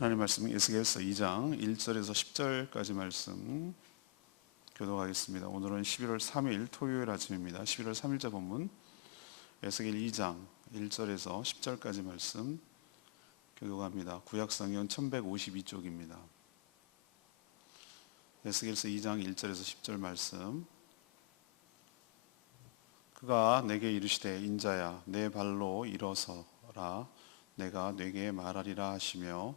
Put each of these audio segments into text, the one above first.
하나님 말씀 에스겔서 2장 1절에서 10절까지 말씀 교독하겠습니다. 오늘은 11월 3일 토요일 아침입니다. 11월 3일자 본문 에스겔 2장 1절에서 10절까지 말씀 교독합니다. 구약성경 1152쪽입니다. 에스겔서 2장 1절에서 10절 말씀. 그가 내게 이르시되 인자야 내 발로 일어서라 내가 네게 말하리라 하시며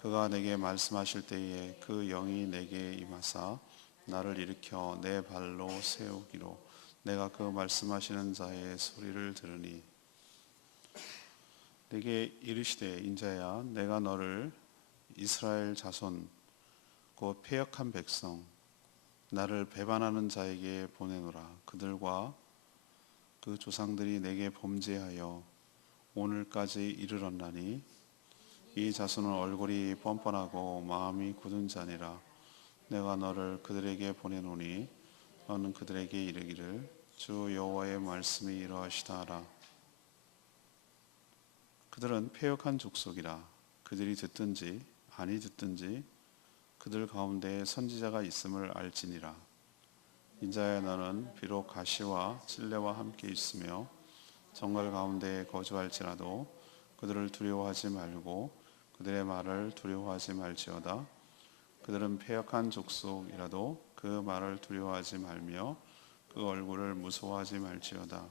그가 내게 말씀하실 때에 그 영이 내게 임하사 나를 일으켜 내 발로 세우기로 내가 그 말씀하시는 자의 소리를 들으니 내게 이르시되 인자야 내가 너를 이스라엘 자손 곧 패역한 백성 나를 배반하는 자에게 보내노라. 그들과 그 조상들이 내게 범죄하여 오늘까지 이르렀나니 이 자손은 얼굴이 뻔뻔하고 마음이 굳은 자니라. 내가 너를 그들에게 보내노니 너는 그들에게 이르기를 주 여호와의 말씀이 이러하시다 하라. 그들은 패역한 족속이라. 그들이 듣든지 아니 듣든지 그들 가운데 선지자가 있음을 알지니라. 인자야 너는 비록 가시와 찔레와 함께 있으며 정글 가운데 거주할지라도 그들을 두려워하지 말고 그들의 말을 두려워하지 말지어다. 그들은 패역한 족속이라도 그 말을 두려워하지 말며 그 얼굴을 무서워하지 말지어다.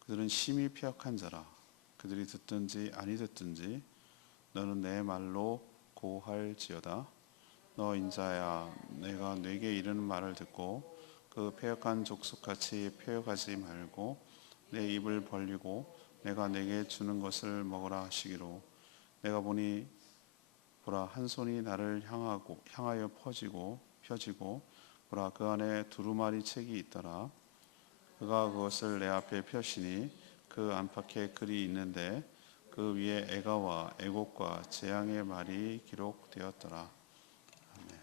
그들은 심히 패역한 자라. 그들이 듣든지 아니 듣든지 너는 내 말로 고할지어다. 너 인자야 내가 네게 이르는 말을 듣고 그 패역한 족속같이 패역하지 말고 내 입을 벌리고 내가 네게 주는 것을 먹으라 하시기로 내가 보니 보라 한 손이 나를 향하여 펴지고 보라 그 안에 두루마리 책이 있더라. 그가 그것을 내 앞에 펴시니 그 안팎에 글이 있는데 그 위에 애가와 애곡과 재앙의 말이 기록되었더라. 아멘.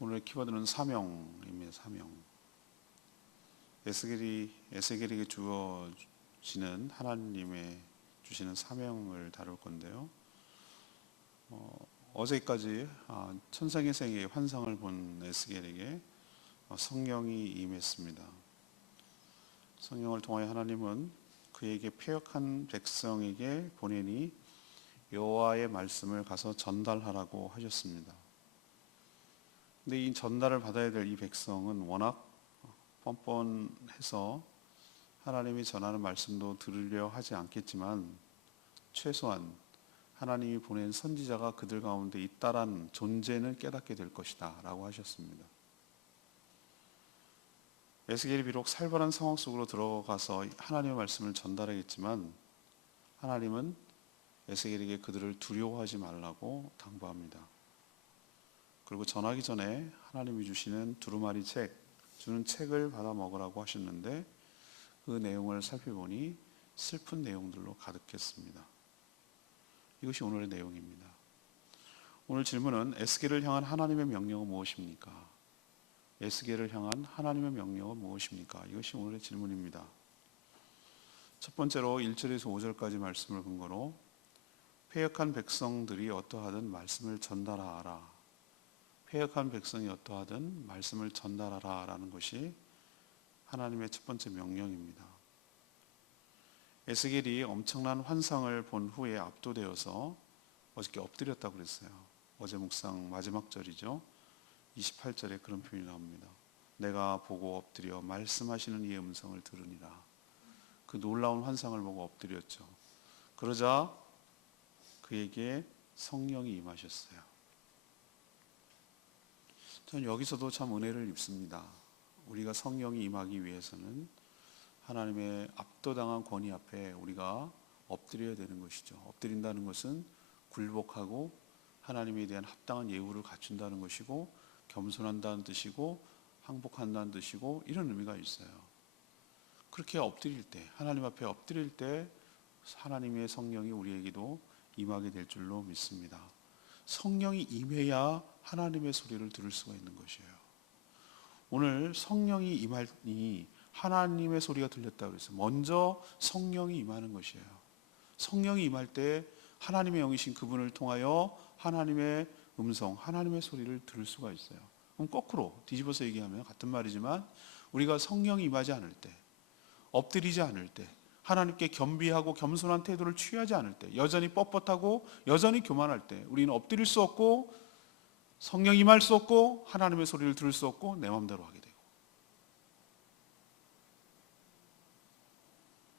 오늘 키워드는 사명입니다. 사명. 에스겔에게 주어지는 하나님의 주시는 사명을 다룰 건데요. 어제까지 천상의 환상을 본 에스겔에게 성령이 임했습니다. 성령을 통하여 하나님은 그에게 패역한 백성에게 보내니 여호와의 말씀을 가서 전달하라고 하셨습니다. 근데 이 전달을 받아야 될 이 백성은 워낙 뻔뻔해서 하나님이 전하는 말씀도 들으려 하지 않겠지만 최소한 하나님이 보낸 선지자가 그들 가운데 있다란 존재는 깨닫게 될 것이다 라고 하셨습니다. 에스겔이 비록 살벌한 상황 속으로 들어가서 하나님의 말씀을 전달하겠지만 하나님은 에스겔에게 그들을 두려워하지 말라고 당부합니다. 그리고 전하기 전에 하나님이 주시는 두루마리 주는 책을 받아 먹으라고 하셨는데 그 내용을 살펴보니 슬픈 내용들로 가득했습니다. 이것이 오늘의 내용입니다. 오늘 질문은 에스겔을 향한 하나님의 명령은 무엇입니까? 에스겔을 향한 하나님의 명령은 무엇입니까? 이것이 오늘의 질문입니다. 첫 번째로 1절에서 5절까지 말씀을 근거로 패역한 백성들이 어떠하든 말씀을 전달하라. 패역한 백성이 어떠하든 말씀을 전달하라 라는 것이 하나님의 첫 번째 명령입니다. 에스겔이 엄청난 환상을 본 후에 압도되어서 어저께 엎드렸다고 그랬어요. 어제 묵상 마지막 절이죠. 28절에 그런 표현이 나옵니다. 내가 보고 엎드려 말씀하시는 이의 음성을 들으니라. 그 놀라운 환상을 보고 엎드렸죠. 그러자 그에게 성령이 임하셨어요. 저는 여기서도 참 은혜를 입습니다. 우리가 성령이 임하기 위해서는 하나님의 압도당한 권위 앞에 우리가 엎드려야 되는 것이죠. 엎드린다는 것은 굴복하고 하나님에 대한 합당한 예우를 갖춘다는 것이고 겸손한다는 뜻이고 항복한다는 뜻이고 이런 의미가 있어요. 그렇게 엎드릴 때 하나님 앞에 엎드릴 때 하나님의 성령이 우리에게도 임하게 될 줄로 믿습니다. 성령이 임해야 하나님의 소리를 들을 수가 있는 것이에요. 오늘 성령이 임하니 하나님의 소리가 들렸다고 그랬어요. 먼저 성령이 임하는 것이에요. 성령이 임할 때 하나님의 영이신 그분을 통하여 하나님의 음성, 하나님의 소리를 들을 수가 있어요. 그럼 거꾸로 뒤집어서 얘기하면 같은 말이지만 우리가 성령이 임하지 않을 때, 엎드리지 않을 때, 하나님께 겸비하고 겸손한 태도를 취하지 않을 때, 여전히 뻣뻣하고 여전히 교만할 때 우리는 엎드릴 수 없고 성령이 임할 수 없고 하나님의 소리를 들을 수 없고 내 마음대로 하게 되고,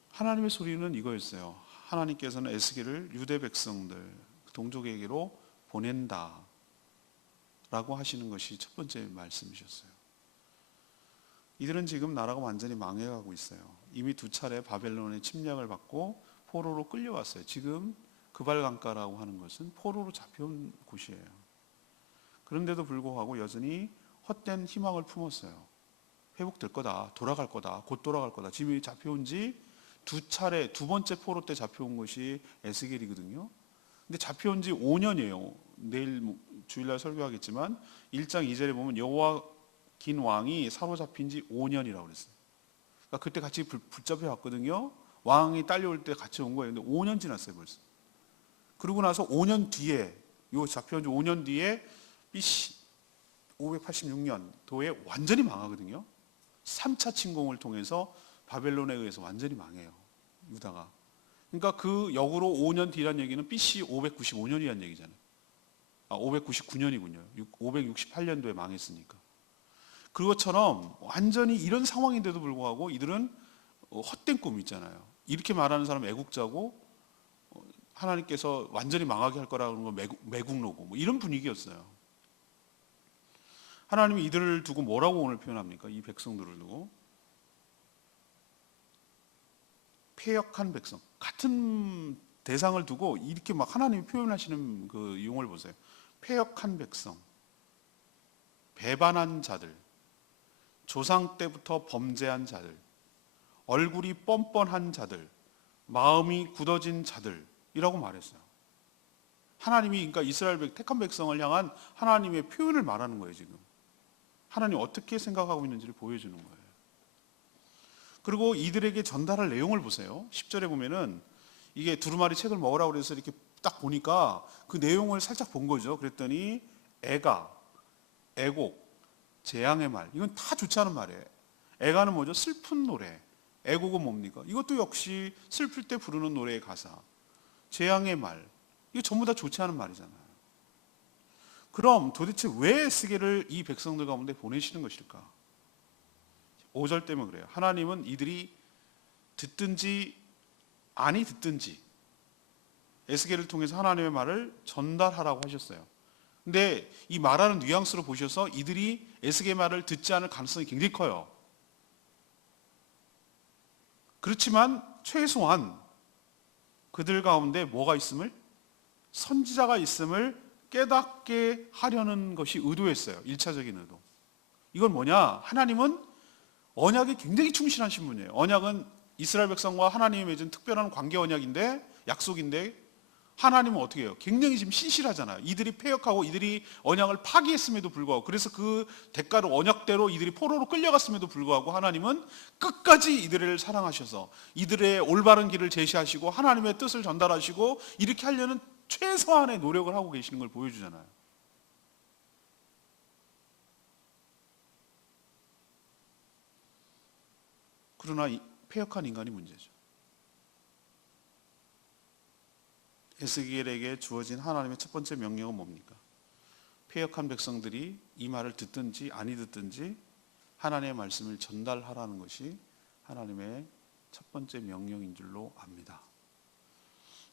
하나님의 소리는 이거였어요. 하나님께서는 에스겔을 유대 백성들, 동족에게로 보낸다 라고 하시는 것이 첫 번째 말씀이셨어요. 이들은 지금 나라가 완전히 망해가고 있어요. 이미 2차례 바벨론의 침략을 받고 포로로 끌려왔어요. 지금 그발강가라고 하는 것은 포로로 잡혀온 곳이에요. 그런데도 불구하고 여전히 헛된 희망을 품었어요. 회복될 거다, 돌아갈 거다, 곧 돌아갈 거다. 지금 잡혀온 지 2차례, 2번째 포로 때 잡혀온 것이 에스겔이거든요. 근데 잡혀온 지 5년이에요. 내일 주일날 설교하겠지만 1장 2절에 보면 여호와긴 왕이 사로잡힌 지 5년이라고 그랬어요. 그러니까 그때 같이 붙잡혀 왔거든요. 왕이 딸려올 때 같이 온 거예요. 근데 5년 지났어요 벌써. 그러고 나서 5년 뒤에, 요 잡혀온 지 5년 뒤에 BC 586년도에 완전히 망하거든요. 3차 침공을 통해서 바벨론에 의해서 완전히 망해요, 유다가. 그러니까 그 역으로 5년 뒤란 얘기는 BC 595년이란 얘기잖아요. 599년이군요. 568년도에 망했으니까. 그것처럼 완전히 이런 상황인데도 불구하고 이들은 헛된 꿈 있잖아요. 이렇게 말하는 사람 애국자고, 하나님께서 완전히 망하게 할 거라는 건 매국노고, 뭐 이런 분위기였어요. 하나님이 이들을 두고 뭐라고 오늘 표현합니까? 이 백성들을 두고 패역한 백성, 같은 대상을 두고 이렇게 막 하나님이 표현하시는 그 용어를 보세요. 패역한 백성, 배반한 자들, 조상 때부터 범죄한 자들, 얼굴이 뻔뻔한 자들, 마음이 굳어진 자들이라고 말했어요. 하나님이 그러니까 이스라엘 택한 백성을 향한 하나님의 표현을 말하는 거예요. 지금 하나님 어떻게 생각하고 있는지를 보여주는 거예요. 그리고 이들에게 전달할 내용을 보세요. 10절에 보면은 이게 두루마리 책을 먹으라고 그래서 이렇게 딱 보니까 그 내용을 살짝 본 거죠. 그랬더니 애가, 애곡, 재앙의 말, 이건 다 좋지 않은 말이에요. 애가는 뭐죠? 슬픈 노래. 애곡은 뭡니까? 이것도 역시 슬플 때 부르는 노래의 가사. 재앙의 말, 이거 전부 다 좋지 않은 말이잖아요. 그럼 도대체 왜 에스겔을 이 백성들 가운데 보내시는 것일까? 5절 때문에 그래요. 하나님은 이들이 듣든지 아니 듣든지 에스겔을 통해서 하나님의 말을 전달하라고 하셨어요. 근데 이 말하는 뉘앙스로 보셔서 이들이 에스겔 말을 듣지 않을 가능성이 굉장히 커요. 그렇지만 최소한 그들 가운데 뭐가 있음을, 선지자가 있음을 깨닫게 하려는 것이 의도였어요. 1차적인 의도. 이건 뭐냐? 하나님은 언약에 굉장히 충실하신 분이에요. 언약은 이스라엘 백성과 하나님이 맺은 특별한 관계 언약인데, 약속인데, 하나님은 어떻게 해요? 굉장히 지금 신실하잖아요. 이들이 패역하고 이들이 언약을 파기했음에도 불구하고, 그래서 그 대가로 언약대로 이들이 포로로 끌려갔음에도 불구하고 하나님은 끝까지 이들을 사랑하셔서 이들의 올바른 길을 제시하시고 하나님의 뜻을 전달하시고 이렇게 하려는 최소한의 노력을 하고 계시는 걸 보여주잖아요. 그러나 패역한 인간이 문제죠. 에스겔에게 주어진 하나님의 첫 번째 명령은 뭡니까? 패역한 백성들이 이 말을 듣든지 아니 듣든지 하나님의 말씀을 전달하라는 것이 하나님의 첫 번째 명령인 줄로 압니다.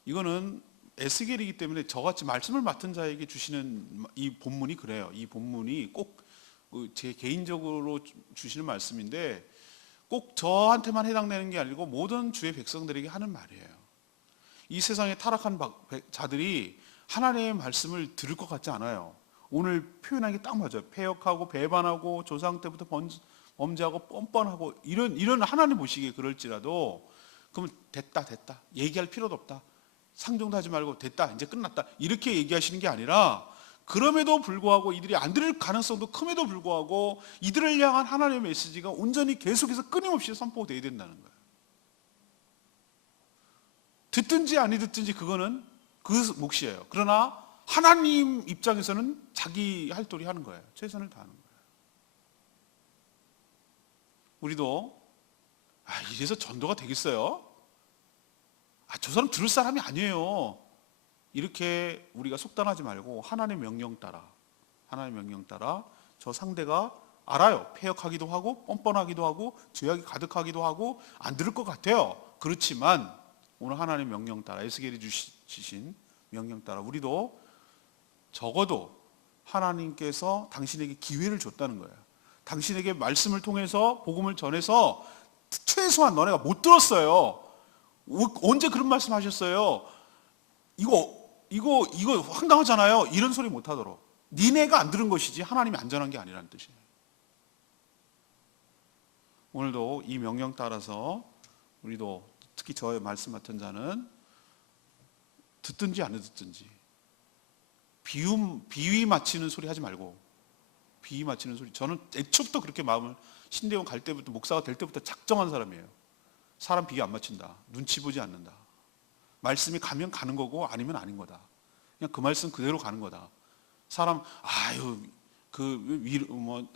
이거는 에스겔이기 때문에 저같이 말씀을 맡은 자에게 주시는 이 본문이 그래요. 이 본문이 꼭 제 개인적으로 주시는 말씀인데 꼭 저한테만 해당되는 게 아니고 모든 주의 백성들에게 하는 말이에요. 이 세상에 타락한 자들이 하나님의 말씀을 들을 것 같지 않아요. 오늘 표현한 게 딱 맞아요. 패역하고 배반하고 조상 때부터 범죄하고 뻔뻔하고 이런 하나님 보시기에 그럴지라도 그러면 됐다 얘기할 필요도 없다. 상종도 하지 말고 됐다 이제 끝났다 이렇게 얘기하시는 게 아니라, 그럼에도 불구하고 이들이 안 들을 가능성도 큼에도 불구하고 이들을 향한 하나님의 메시지가 온전히 계속해서 끊임없이 선포되어야 된다는 거예요. 듣든지 아니 듣든지 그거는 그 몫이에요. 그러나 하나님 입장에서는 자기 할 도리 하는 거예요. 최선을 다하는 거예요. 우리도 이래서 전도가 되겠어요? 저 사람 들을 사람이 아니에요. 이렇게 우리가 속단하지 말고 하나님의 명령 따라 저 상대가 알아요. 패역하기도 하고 뻔뻔하기도 하고 죄악이 가득하기도 하고 안 들을 것 같아요. 그렇지만 오늘 하나님의 명령 따라 에스겔이 주신 명령 따라 우리도 적어도 하나님께서 당신에게 기회를 줬다는 거예요. 당신에게 말씀을 통해서 복음을 전해서 최소한 너네가 못 들었어요. 언제 그런 말씀 하셨어요? 이거 황당하잖아요. 이런 소리 못 하도록. 니네가 안 들은 것이지 하나님이 안 전한 게 아니라는 뜻이에요. 오늘도 이 명령 따라서 우리도 특히 저의 말씀 맡은 자는 듣든지 안 듣든지 비위 맞히는 소리 하지 말고 비위 맞히는 소리. 저는 애초부터 그렇게 마음을 신대원 갈 때부터 목사가 될 때부터 작정한 사람이에요. 사람 비위 안 맞춘다. 눈치 보지 않는다. 말씀이 가면 가는 거고 아니면 아닌 거다. 그냥 그 말씀 그대로 가는 거다. 사람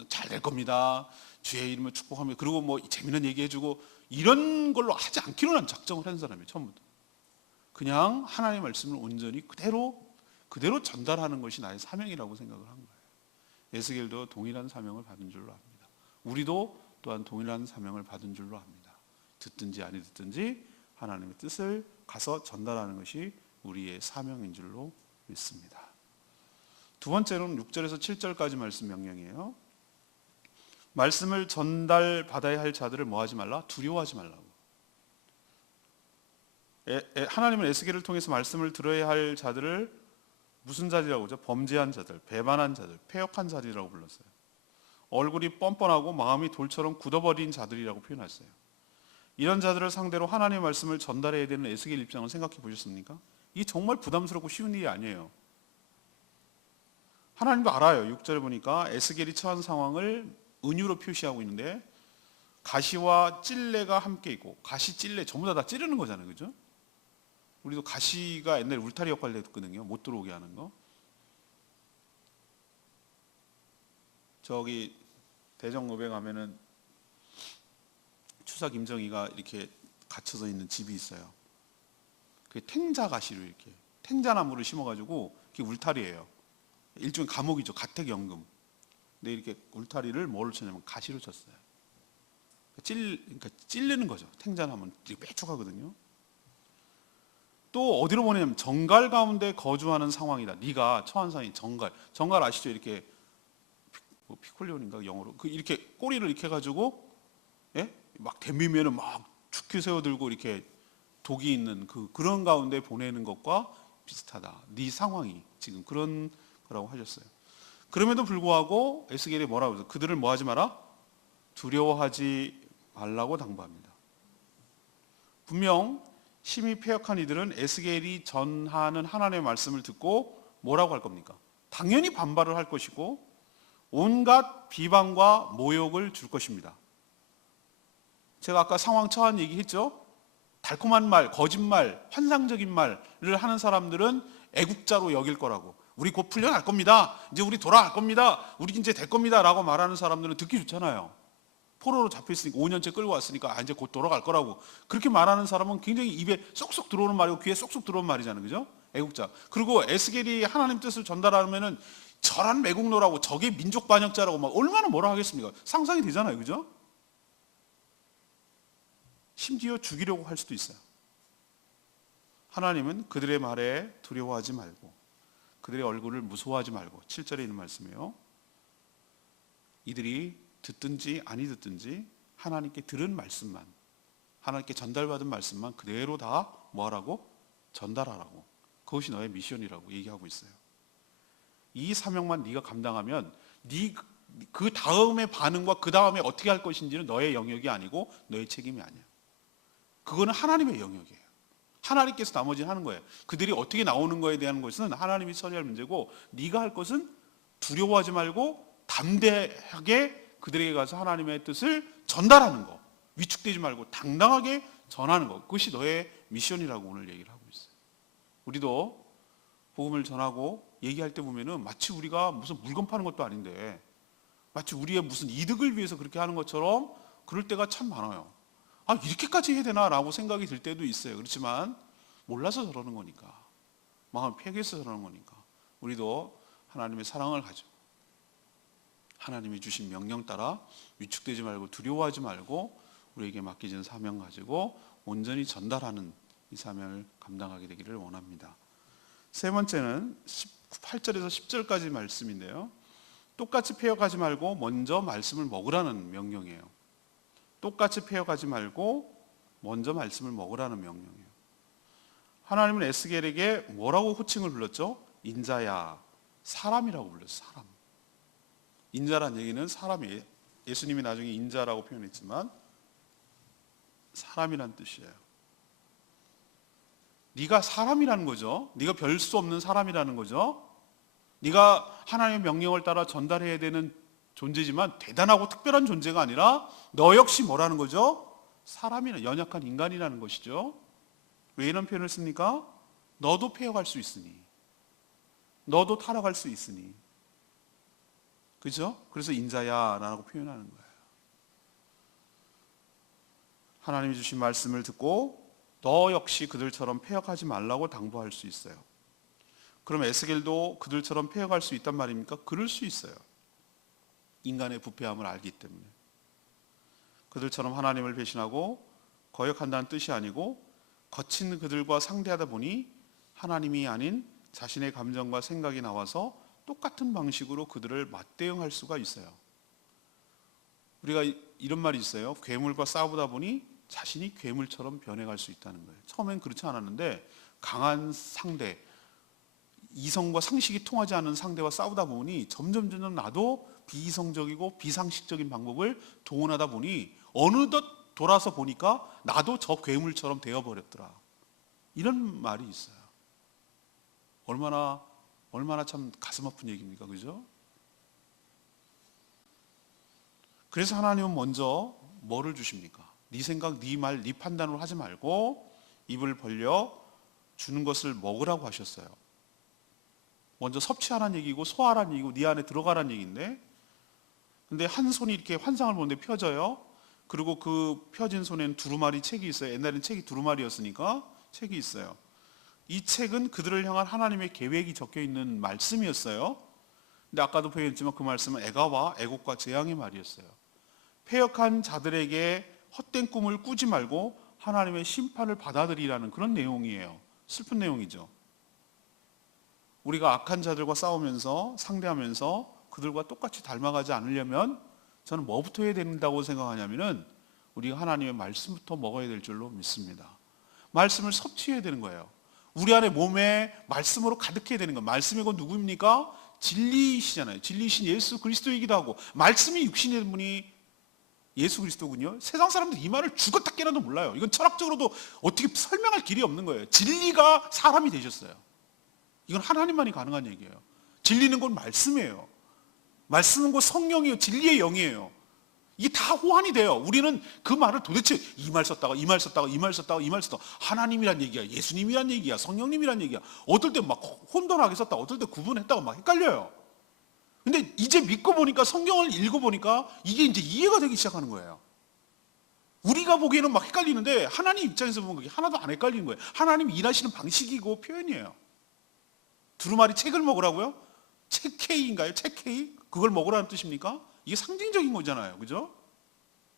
잘 될 겁니다. 주의 이름을 축복합니다. 그리고 뭐 재미있는 얘기 해주고 이런 걸로 하지 않기로는 작정을 한 사람이에요. 처음부터. 그냥 하나님의 말씀을 온전히 그대로 전달하는 것이 나의 사명이라고 생각을 한 거예요. 에스겔도 동일한 사명을 받은 줄로 압니다. 우리도 또한 동일한 사명을 받은 줄로 압니다. 듣든지 아니 듣든지 하나님의 뜻을 가서 전달하는 것이 우리의 사명인 줄로 믿습니다. 두 번째로는 6절에서 7절까지 말씀 명령이에요. 말씀을 전달받아야 할 자들을 뭐하지 말라? 두려워하지 말라고. 하나님은 에스겔을 통해서 말씀을 들어야 할 자들을 무슨 자들이라고 하죠? 범죄한 자들, 배반한 자들, 패역한 자들이라고 불렀어요. 얼굴이 뻔뻔하고 마음이 돌처럼 굳어버린 자들이라고 표현했어요. 이런 자들을 상대로 하나님의 말씀을 전달해야 되는 에스겔 입장을 생각해 보셨습니까? 이게 정말 부담스럽고 쉬운 일이 아니에요. 하나님도 알아요. 6절에 보니까 에스겔이 처한 상황을 은유로 표시하고 있는데 가시와 찔레가 함께 있고, 가시, 찔레 전부 다 찌르는 거잖아요. 그죠? 우리도 가시가 옛날에 울타리 역할을 했거든요. 못 들어오게 하는 거. 저기 대정읍에 가면은 추사 김정희가 이렇게 갇혀서 있는 집이 있어요. 그 탱자 가시로 이렇게 탱자나무를 심어가지고 그게 울타리예요. 일종의 감옥이죠. 가택연금. 근데 이렇게 울타리를 뭘로 쳤냐면 가시로 쳤어요. 그러니까 찔리는 거죠. 탱자나무는 되게 빼쭉하거든요. 또 어디로 보내냐면 정갈 가운데 거주하는 상황이다. 네가 처한 상황이 정갈 아시죠? 이렇게 피콜리온인가 영어로 이렇게 꼬리를 이렇게 해가지고 막 댐비면은 막 죽게 세워들고 이렇게 독이 있는 그런 가운데 보내는 것과 비슷하다. 네 상황이 지금 그런 거라고 하셨어요. 그럼에도 불구하고 에스겔이 뭐라고 해서 그들을 뭐하지 마라? 두려워하지 말라고 당부합니다. 분명 심히 패역한 이들은 에스겔이 전하는 하나님의 말씀을 듣고 뭐라고 할 겁니까? 당연히 반발을 할 것이고 온갖 비방과 모욕을 줄 것입니다. 제가 아까 상황 처한 얘기했죠? 달콤한 말, 거짓말, 환상적인 말을 하는 사람들은 애국자로 여길 거라고. 우리 곧 풀려날 겁니다. 이제 우리 돌아갈 겁니다. 우리 이제 될 겁니다. 라고 말하는 사람들은 듣기 좋잖아요. 포로로 잡혀있으니까 5년째 끌고 왔으니까 이제 곧 돌아갈 거라고. 그렇게 말하는 사람은 굉장히 입에 쏙쏙 들어오는 말이고 귀에 쏙쏙 들어오는 말이잖아요. 그죠? 애국자. 그리고 에스겔이 하나님 뜻을 전달하면은 저런 매국노라고 저게 민족 반역자라고 막 얼마나 뭐라 하겠습니까? 상상이 되잖아요. 그죠? 심지어 죽이려고 할 수도 있어요. 하나님은 그들의 말에 두려워하지 말고 그들의 얼굴을 무서워하지 말고 7절에 있는 말씀이에요. 이들이 듣든지 아니 듣든지 하나님께 들은 말씀만, 하나님께 전달받은 말씀만 그대로 다 뭐하라고? 전달하라고. 그것이 너의 미션이라고 얘기하고 있어요. 이 사명만 네가 감당하면 그 다음의 반응과 그 다음에 어떻게 할 것인지는 너의 영역이 아니고 너의 책임이 아니야. 그거는 하나님의 영역이에요. 하나님께서 나머지는 하는 거예요. 그들이 어떻게 나오는 거에 대한 것은 하나님이 처리할 문제고 네가 할 것은 두려워하지 말고 담대하게 그들에게 가서 하나님의 뜻을 전달하는 거. 위축되지 말고 당당하게 전하는 것. 그것이 너의 미션이라고 오늘 얘기를 하고 있어요. 우리도 복음을 전하고 얘기할 때 보면은 마치 우리가 무슨 물건 파는 것도 아닌데 마치 우리의 무슨 이득을 위해서 그렇게 하는 것처럼 그럴 때가 참 많아요. 아, 이렇게까지 해야 되나 라고 생각이 들 때도 있어요. 그렇지만 몰라서 저러는 거니까, 마음을 폐기해서 저러는 거니까 우리도 하나님의 사랑을 가지고 하나님이 주신 명령 따라 위축되지 말고 두려워하지 말고 우리에게 맡겨진 사명 가지고 온전히 전달하는 이 사명을 감당하게 되기를 원합니다. 세 번째는 8절에서 10절까지 말씀인데요. 똑같이 패역하지 말고 먼저 말씀을 먹으라는 명령이에요. 똑같이 패역하지 말고 먼저 말씀을 먹으라는 명령이에요. 하나님은 에스겔에게 뭐라고 호칭을 불렀죠? 인자야, 사람이라고 불렀어요. 사람. 인자란 얘기는 사람이에요. 예수님이 나중에 인자라고 표현했지만 사람이란 뜻이에요. 네가 사람이라는 거죠. 네가 별 수 없는 사람이라는 거죠. 네가 하나님의 명령을 따라 전달해야 되는 존재지만 대단하고 특별한 존재가 아니라 너 역시 뭐라는 거죠? 사람이나 연약한 인간이라는 것이죠. 왜 이런 표현을 씁니까? 너도 패역할 수 있으니, 너도 타락할 수 있으니, 그죠? 그래서 인자야 라고 표현하는 거예요. 하나님이 주신 말씀을 듣고 너 역시 그들처럼 패역하지 말라고 당부할 수 있어요. 그럼 에스겔도 그들처럼 패역할 수 있단 말입니까? 그럴 수 있어요. 인간의 부패함을 알기 때문에. 그들처럼 하나님을 배신하고 거역한다는 뜻이 아니고 거친 그들과 상대하다 보니 하나님이 아닌 자신의 감정과 생각이 나와서 똑같은 방식으로 그들을 맞대응할 수가 있어요. 우리가 이런 말이 있어요. 괴물과 싸우다 보니 자신이 괴물처럼 변해갈 수 있다는 거예요. 처음엔 그렇지 않았는데 강한 상대, 이성과 상식이 통하지 않는 상대와 싸우다 보니 점점 나도 비이성적이고 비상식적인 방법을 동원하다 보니 어느덧 돌아서 보니까 나도 저 괴물처럼 되어버렸더라. 이런 말이 있어요. 얼마나 참 가슴 아픈 얘기입니까? 그죠? 그래서 하나님은 먼저 뭐를 주십니까? 네 생각, 네 말, 네 판단으로 하지 말고 입을 벌려 주는 것을 먹으라고 하셨어요. 먼저 섭취하라는 얘기고 소화하라는 얘기고 네 안에 들어가라는 얘기인데, 근데 한 손이 이렇게 환상을 보는데 펴져요. 그리고 그 펴진 손에는 두루마리 책이 있어요. 옛날에는 책이 두루마리였으니까 책이 있어요. 이 책은 그들을 향한 하나님의 계획이 적혀 있는 말씀이었어요. 근데 아까도 표현했지만 그 말씀은 애가와 애곡과 재앙의 말이었어요. 패역한 자들에게 헛된 꿈을 꾸지 말고 하나님의 심판을 받아들이라는 그런 내용이에요. 슬픈 내용이죠. 우리가 악한 자들과 싸우면서 상대하면서 그들과 똑같이 닮아가지 않으려면 저는 뭐부터 해야 된다고 생각하냐면은 우리가 하나님의 말씀부터 먹어야 될 줄로 믿습니다. 말씀을 섭취해야 되는 거예요. 우리 안에 몸에 말씀으로 가득해야 되는 거예요. 말씀이 곧 누구입니까? 진리이시잖아요. 진리이신 예수 그리스도이기도 하고, 말씀이 육신이 된 분이 예수 그리스도군요. 세상 사람들 이 말을 죽었다 깨나도 몰라요. 이건 철학적으로도 어떻게 설명할 길이 없는 거예요. 진리가 사람이 되셨어요. 이건 하나님만이 가능한 얘기예요. 진리는 곧 말씀이에요. 말씀은 곧 성령이에요. 진리의 영이에요. 이게 다 호환이 돼요. 우리는 그 말을 도대체 이 말 썼다가 이 말 썼다가 이 말 썼다가 이 말 썼다가 하나님이란 얘기야, 예수님이란 얘기야, 성령님이란 얘기야. 어떨 때 막 혼돈하게 썼다, 어떨 때 구분했다가 막 헷갈려요. 근데 이제 믿고 보니까, 성경을 읽어보니까 이게 이제 이해가 되기 시작하는 거예요. 우리가 보기에는 막 헷갈리는데 하나님 입장에서 보면 그게 하나도 안 헷갈리는 거예요. 하나님이 일하시는 방식이고 표현이에요. 두루마리 책을 먹으라고요? 책케이인가요? 책케이? 그걸 먹으라는 뜻입니까? 이게 상징적인 거잖아요. 그죠?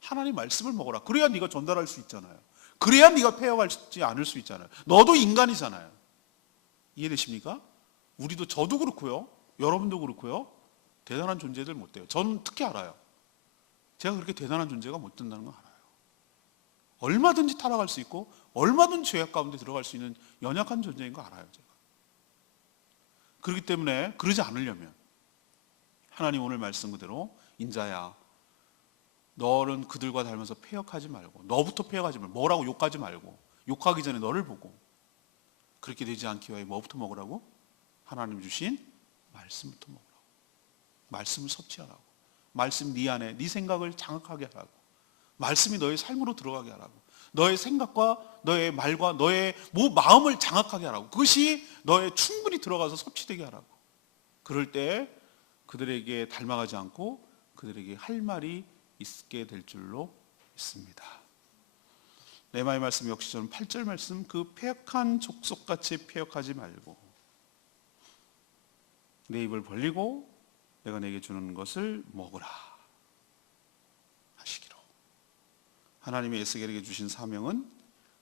하나님 말씀을 먹어라. 그래야 네가 전달할 수 있잖아요. 그래야 네가 패역하지 않을 수 있잖아요. 너도 인간이잖아요. 이해되십니까? 우리도, 저도 그렇고요. 여러분도 그렇고요. 대단한 존재들 못 돼요. 저는 특히 알아요. 제가 그렇게 대단한 존재가 못 된다는 거 알아요. 얼마든지 타락할 수 있고 얼마든지 죄악 가운데 들어갈 수 있는 연약한 존재인 거 알아요. 제가. 그렇기 때문에 그러지 않으려면 하나님 오늘 말씀 그대로 인자야, 너는 그들과 닮아서 패역하지 말고, 너부터 패역하지 말고, 뭐라고 욕하지 말고, 욕하기 전에 너를 보고, 그렇게 되지 않기 위해 뭐부터 먹으라고? 하나님 주신 말씀부터 먹으라고. 말씀을 섭취하라고. 말씀 네 안에 네 생각을 장악하게 하라고. 말씀이 너의 삶으로 들어가게 하라고. 너의 생각과 너의 말과 너의 마음을 장악하게 하라고. 그것이 너의 충분히 들어가서 섭취되게 하라고. 그럴 때 그들에게 닮아가지 않고 그들에게 할 말이 있게 될 줄로 믿습니다. 레마의 말씀 역시 저는 8절 말씀, 그 패역한 족속같이 패역하지 말고 내 입을 벌리고 내가 내게 주는 것을 먹으라 하시기로. 하나님이 에스겔에게 주신 사명은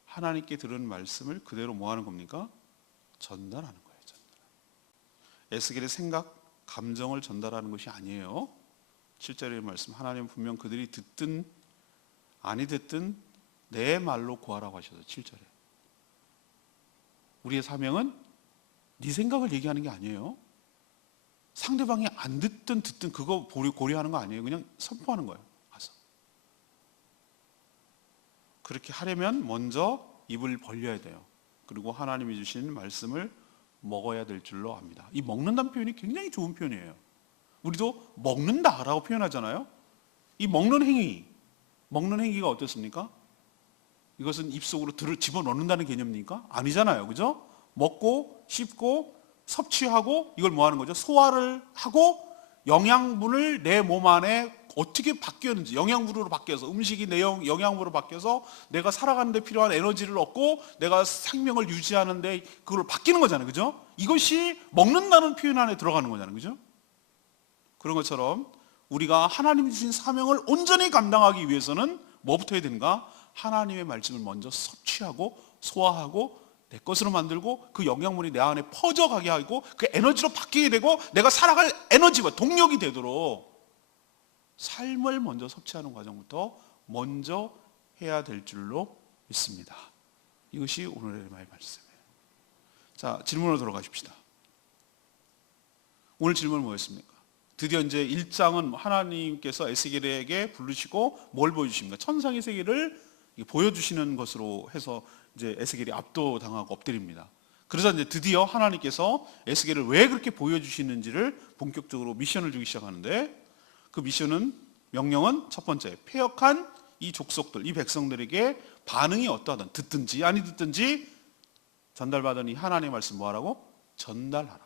하나님께 들은 말씀을 그대로 뭐 하는 겁니까? 전달하는 거예요. 에스겔의 생각, 감정을 전달하는 것이 아니에요. 7절의 말씀, 하나님은 분명 그들이 듣든 아니 듣든 내 말로 구하라고 하셔서 7절에. 우리의 사명은 네 생각을 얘기하는 게 아니에요. 상대방이 안 듣든 듣든 그거 고려하는 거 아니에요. 그냥 선포하는 거예요. 가서. 그렇게 하려면 먼저 입을 벌려야 돼요. 그리고 하나님이 주신 말씀을 먹어야 될 줄로 압니다. 이 먹는다는 표현이 굉장히 좋은 표현이에요. 우리도 먹는다라고 표현하잖아요. 이 먹는 행위가 어떻습니까? 이것은 입속으로 집어넣는다는 개념입니까? 아니잖아요. 그죠? 먹고 씹고 섭취하고 이걸 뭐 하는 거죠? 소화를 하고 영양분을 내 몸 안에 어떻게 바뀌었는지, 영양분으로 바뀌어서, 음식이 내 영양분으로 바뀌어서 내가 살아가는 데 필요한 에너지를 얻고 내가 생명을 유지하는 데 그걸 바뀌는 거잖아요. 그죠? 이것이 먹는다는 표현 안에 들어가는 거잖아요. 그죠? 그런 것처럼 우리가 하나님이 주신 사명을 온전히 감당하기 위해서는 뭐부터 해야 되는가? 하나님의 말씀을 먼저 섭취하고 소화하고 내 것으로 만들고 그 영양분이 내 안에 퍼져가게 하고 그 에너지로 바뀌게 되고 내가 살아갈 에너지와 동력이 되도록 삶을 먼저 섭취하는 과정부터 먼저 해야 될 줄로 믿습니다. 이것이 오늘의 말씀이에요. 자, 질문으로 돌아가십시다. 오늘 질문은 뭐였습니까? 드디어 이제 1장은 하나님께서 에스겔에게 부르시고 뭘 보여주십니까? 천상의 세계를 보여주시는 것으로 해서 이제 에스겔이 압도당하고 엎드립니다. 그래서 이제 드디어 하나님께서 에스겔을 왜 그렇게 보여주시는지를 본격적으로 미션을 주기 시작하는데, 그 미션은, 명령은 첫 번째, 패역한 이 족속들, 이 백성들에게 반응이 어떠하든, 듣든지 아니 듣든지 전달받은 이 하나님의 말씀 뭐하라고? 전달하라.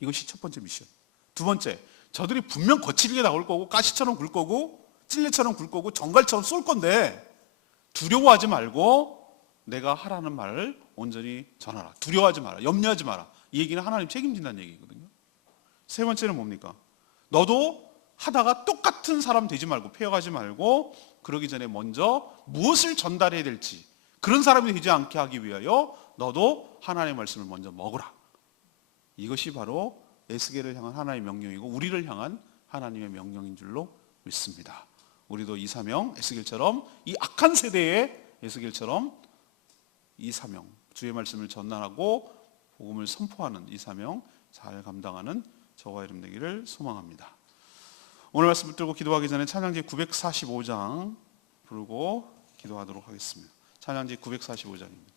이것이 첫 번째 미션. 두 번째, 저들이 분명 거칠게 나올 거고 가시처럼 굴 거고 찔레처럼 굴 거고 정갈처럼 쏠 건데 두려워하지 말고 내가 하라는 말을 온전히 전하라. 두려워하지 마라. 염려하지 마라. 이 얘기는 하나님 책임진다는 얘기거든요. 세 번째는 뭡니까? 너도 하다가 똑같은 사람 되지 말고, 패역하지 말고, 그러기 전에 먼저 무엇을 전달해야 될지, 그런 사람이 되지 않게 하기 위하여 너도 하나님의 말씀을 먼저 먹으라. 이것이 바로 에스겔을 향한 하나님의 명령이고 우리를 향한 하나님의 명령인 줄로 믿습니다. 우리도 이 사명, 에스겔처럼, 이 악한 세대의 에스겔처럼 이 사명, 주의 말씀을 전달하고 복음을 선포하는 이 사명 잘 감당하는 저와 여러분 되기를 소망합니다. 오늘 말씀 붙들고 기도하기 전에 찬양지 945장 부르고 기도하도록 하겠습니다. 찬양지 945장입니다.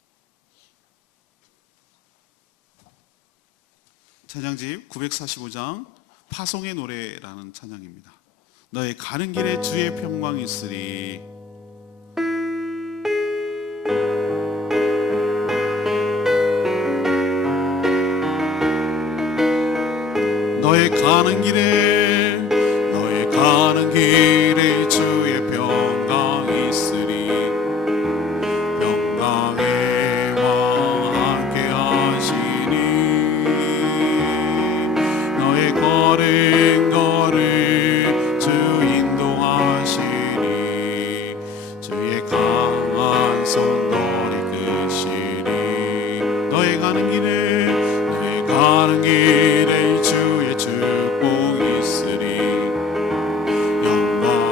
찬양집 945장 파송의 노래라는 찬양입니다. 너의 가는 길에 주의 평강이 있으리. 너의 가는 길에 주의 평강이 있으리. 평강의 왕 함께 하시니 너의 걸음걸음 주 인도하시니 주의 강한 손 너를 이끄시니 너의 가는 길에 주의 축복이 있으리. 영광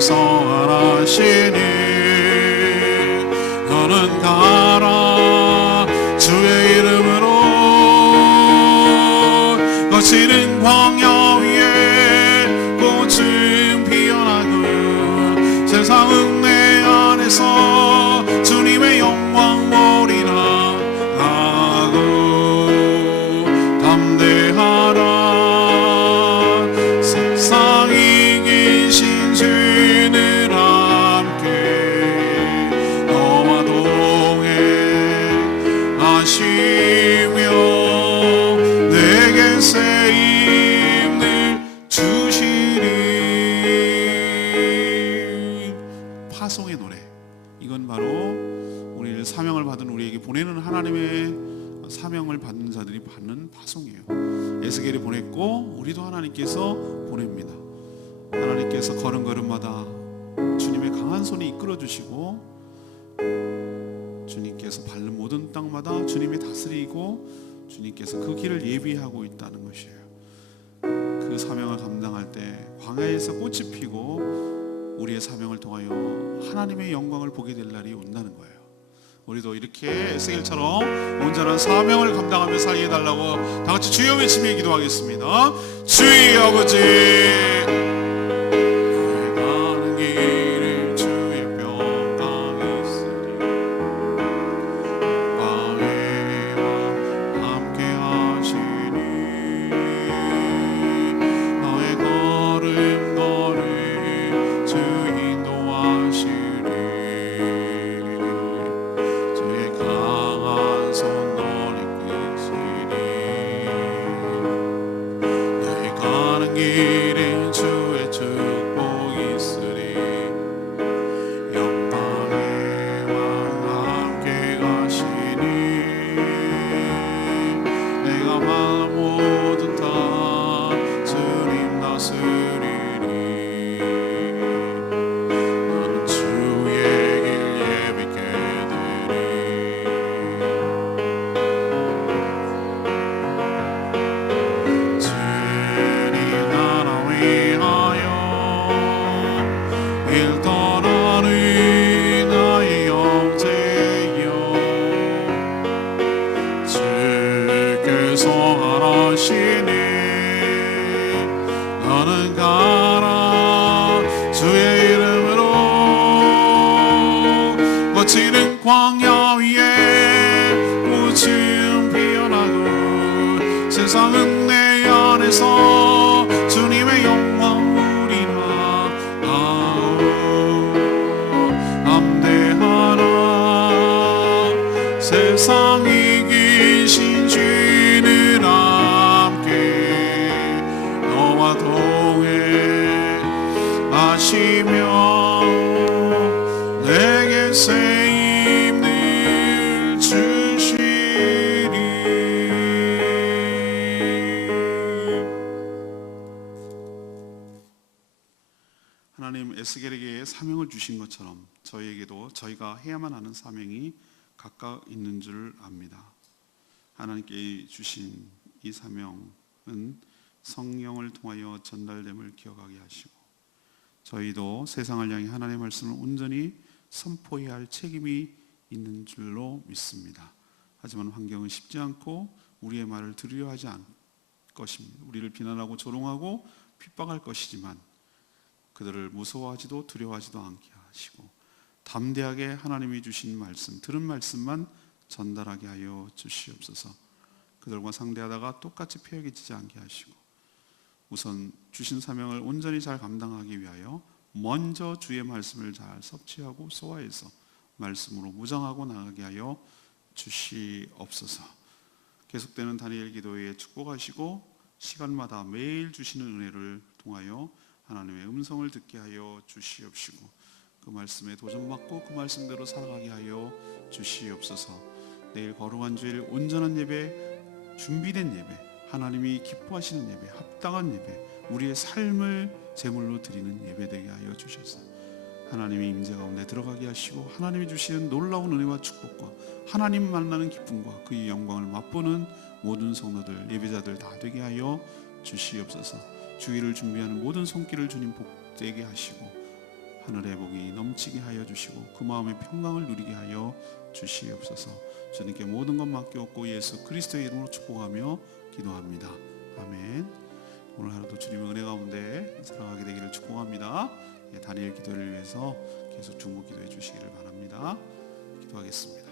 계속하시니 너는 가라 주의 이름으로 거치는 광야 위에 꽃은 피어나고 세상은 내 안에서 주님의 영광 보리라 하고 담대하라 세상 이기신 주는 함께 너와 동행하시며 내게 새 힘을 주시리. 파송의 노래, 이건 바로 우리를 사명을 받은 우리에게 보내는 하나님의 사명을 받는 자들이 받는 파송이에요. 에스겔이 보냈고 우리도 하나님께서 보냅니다. 하나님께서 걸음걸음마다 주님의 강한 손이 이끌어 주시고 주님께서 밟는 모든 땅마다 주님이 다스리고 주님께서 그 길을 예비하고 있다는 것이에요. 그 사명을 감당할 때 광야에서 꽃이 피고 우리의 사명을 통하여 하나님의 영광을 보게 될 날이 온다는 거예요. 우리도 이렇게 에스겔처럼 온전한 사명을 감당하며 살게 해달라고 다 같이 주여 외치며 기도하겠습니다. 주의 아버지, 가는 길을 주의 평강이 있으리 광야와 함께 하시니 너의 걸음걸음 주 인도하시리 주의 강한 손 너를 이끄시리 너의 가는 길엔 주의 축복이 있으리 영광의 왕 함께 가시니 내가 마음 모두 다 주님 다스리리 나는 주의 길 예비케 되리 주님 나라 위하여 일 떠나는 나의 영제여 주께서 하시니 너는 가라 주의 이름으로 거치는 광야 위에 꽃은 피어나고 세상은 내 안에서 주님의 영광 우리라 하오 담대하라 세상 이기신 주는 함께 너와 동행하시며 내게 새 힘을 주시리. 하나님 에스겔에게 사명을 주신 것처럼 저희에게도 저희가 해야만 하는 사명이 각각 있는 줄 압니다. 하나님께 주신 이 사명은 성령을 통하여 전달됨을 기억하게 하시고 저희도 세상을 향해 하나님의 말씀을 온전히 선포해야 할 책임이 있는 줄로 믿습니다. 하지만 환경은 쉽지 않고 우리의 말을 들으려 하지 않을 것입니다. 우리를 비난하고 조롱하고 핍박할 것이지만 그들을 무서워하지도 두려워하지도 않게 하시고 담대하게 하나님이 주신 말씀, 들은 말씀만 전달하게 하여 주시옵소서. 그들과 상대하다가 똑같이 패역해지지 않게 하시고 우선 주신 사명을 온전히 잘 감당하기 위하여 먼저 주의 말씀을 잘 섭취하고 소화해서 말씀으로 무장하고 나가게 하여 주시옵소서. 계속되는 다니엘 기도에 축복하시고 시간마다 매일 주시는 은혜를 통하여 하나님의 음성을 듣게 하여 주시옵시고 그 말씀에 도전받고 그 말씀대로 살아가게 하여 주시옵소서. 내일 거룩한 주일 온전한 예배, 준비된 예배, 하나님이 기뻐하시는 예배, 합당한 예배, 우리의 삶을 제물로 드리는 예배 되게 하여 주셔서 하나님의 임재 가운데 들어가게 하시고 하나님이 주시는 놀라운 은혜와 축복과 하나님 만나는 기쁨과 그의 영광을 맛보는 모든 성도들, 예배자들 다 되게 하여 주시옵소서. 주일을 준비하는 모든 손길을 주님 복되게 하시고 하늘의 복이 넘치게 하여 주시고 그 마음의 평강을 누리게 하여 주시옵소서. 주님께 모든 것 맡겨놓고 예수 그리스도의 이름으로 축복하며 기도합니다. 아멘. 오늘 하루도 주님의 은혜 가운데 살아가게 되기를 축복합니다. 다니엘 기도를 위해서 계속 중보 기도해 주시기를 바랍니다. 기도하겠습니다.